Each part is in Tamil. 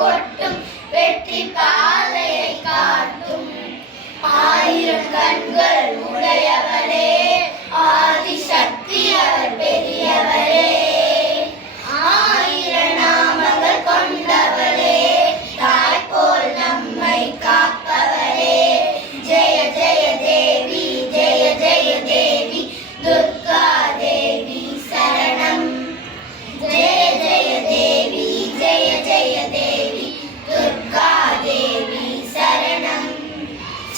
கொட்டும் வெற்றி பாதையை காட்டும். ஆயிரம் கண்கள் உடையவளே ஆதிசக்தி அவர் பெரியவரே. ஆயிரம் நாமங்கள் கொண்டவளே தாய் போல் நம்மை காப்பவரே. ஜெய ஜெய தேவி ஜெய ஜெய தேவி துர்கா தேவி சரணம். ஜெய ஜெய தேவி ஜெய ஜெய தேவி துர்கா தேவி சரணம்.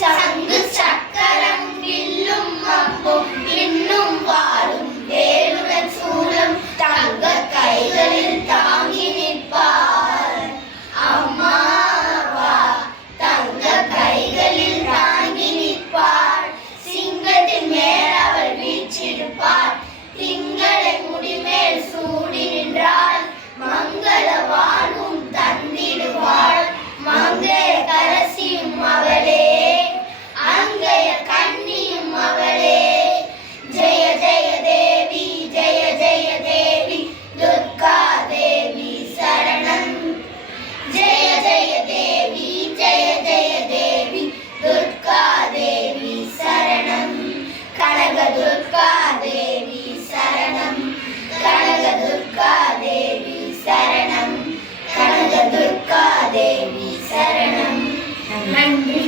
சங்கு சக்கரம் வில்லும் அம்பும் இன்னும் வாழும் வேலுடன் சூலம் தங்க கைகளில் தாங்கி நிற்பார். அம்மாவா தங்க கைகளில் தாங்கி நிற்பார். சிங்கத்தின் மேல் அவள் வீற்றிருப்பார். திங்களை முடிமேல் சூடி நின்றாள். மங்கள வாழ்வும் தந்திடுவாள். மங்கைய கரசியும் அவளே அங்கைய கண்ணியும் அவளே. ஜெய ஜெய தேவி ஜெய ஜெய தேவி துர்கா தேவி சரணம். ஜெய ஜெய தேவி ஜெய ஜெய தேவி துர்கா தேவி சரணம். கனக துர்கா தேவி சரணம். கனக துர்கா தேவி சரணம். கனக துர்கா தேவி சரணம். நன்றி.